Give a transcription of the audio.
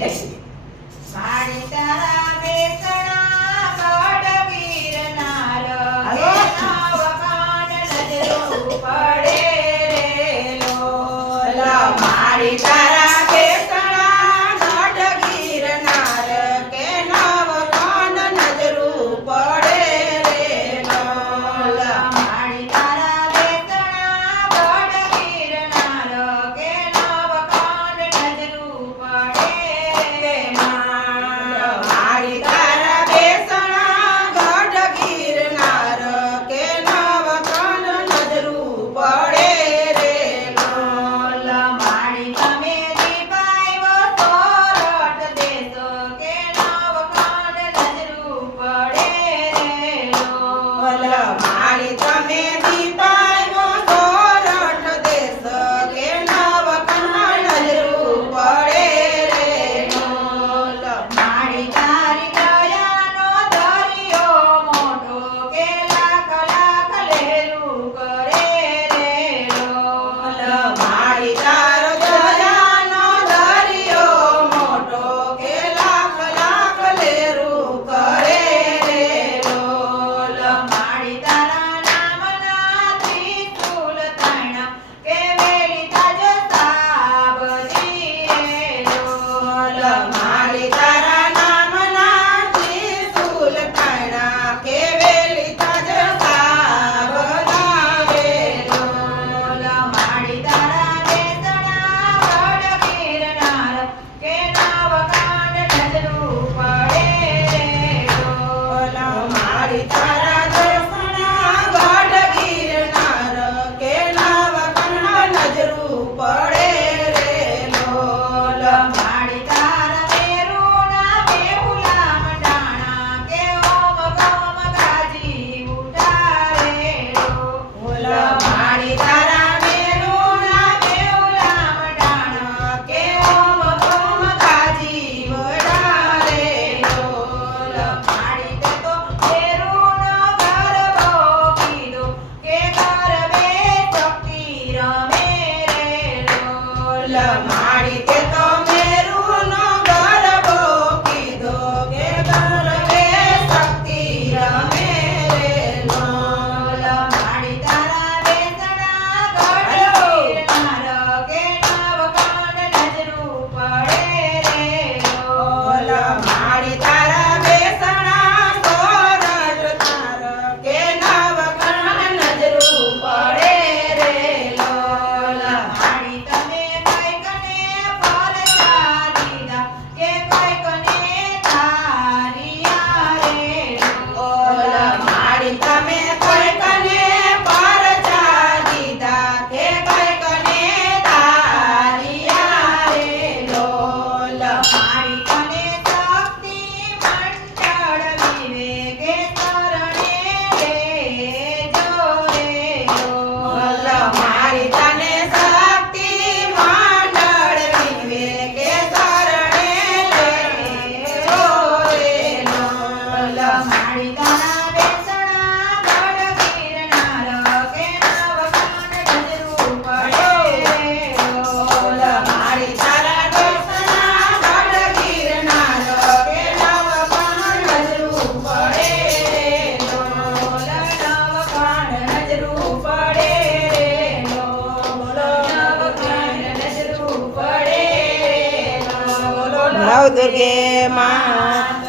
મારી તારા બેસણા ગઢ ગિરનાર કે નવકાંડ નજરું પડે રે લોલ મારી તારા બેસણા ગઢ ગિરનાર કે નવકાંડ નજરું પડે રે લોલ મારી તારા બેસણા ગઢ ગિરનાર કે નવકાંડ નજરું પડે રે મારી તારા બેસણા ગઢ ગિરનાર કે નવકાંડ નજરું પડે રે લોલ મારી તમે દીપાયો સોરઠ દેશો કે નવકાંડ નજરું પડે રે લોલ મારી તમે દીપાયો સોરઠ દેશ કે નવકાંડ નજરું પડે રે લોલ મારી તારી દયાનો દરિયો મોટો કે લાખ લાખ લેલું કરે રે લોલ મારી તારો દયાનો દરિયો મોટો કે લાખ લાખ લેરું કરે રે લોલ મારી તારા નામના ત્રિશુલ તણ કે વેલી તાજ સાબજી રે લોલ મારી તારા નામના ત્રિશુલ તણા કે વેલી તાજ સાબદાવે લોલ મારી તારા બેસણા ગઢ ગિરનાર કે નવકાંડ નજરું પડે રે લોલ મારી તારા દર્શના ગઢ ગિરનાર કે નવકાંડ નજરું પડે રે લોલ મારી તારા મેરુના બેહુલા મંડાણા કે ઓમ ગમ ગાજી ઉઠારે લોલ મારી તારા મેરુના બેઉલા મંડાણા કે ઓમ ઓમ ગાજી વડારે લોલ મારી તે તો મેરુનો ગરબો કીધો કે ગરબે શક્તિ રમે રે લોલ મારી તે તો મેરુનો ગરબો કીધો કે ગરબે શક્તિ રમે રે લોલ મારી તારા બેસણા ગઢ ગિરનાર કે નવકાંડ નજરું પડે રે લોલ મારી તારા બેસણા સોરઠ તાર કે નવકાંડ નજરું પડે રે લોલ મારી તમે કઈક ને પરચા દીધા કે કઈક ને તારિયા રે લોલ મારી તમે કઈકને પરચા દીધા કે કઈકને તારિયા રે લોલ મારી તને શક્તિ મંડળ વિવેકે શરણે લેજો રે લોલ મારી તને શક્તિ મંડળ વિવેકે શરણે લેજો રે લોલ મારી તારા બેસણા ગઢ ગિરનાર કે નવકાંડ નજરું પડે રે લોલ મારી તારા દર્શના ગઢ ગિરનાર કે નવકાંડ નજરું પડે રે લોલ નવકાંડ નજરું પડે રે લોલ નવકાંડ નજરું પડે રે લોલ નવ દુર્ગે માં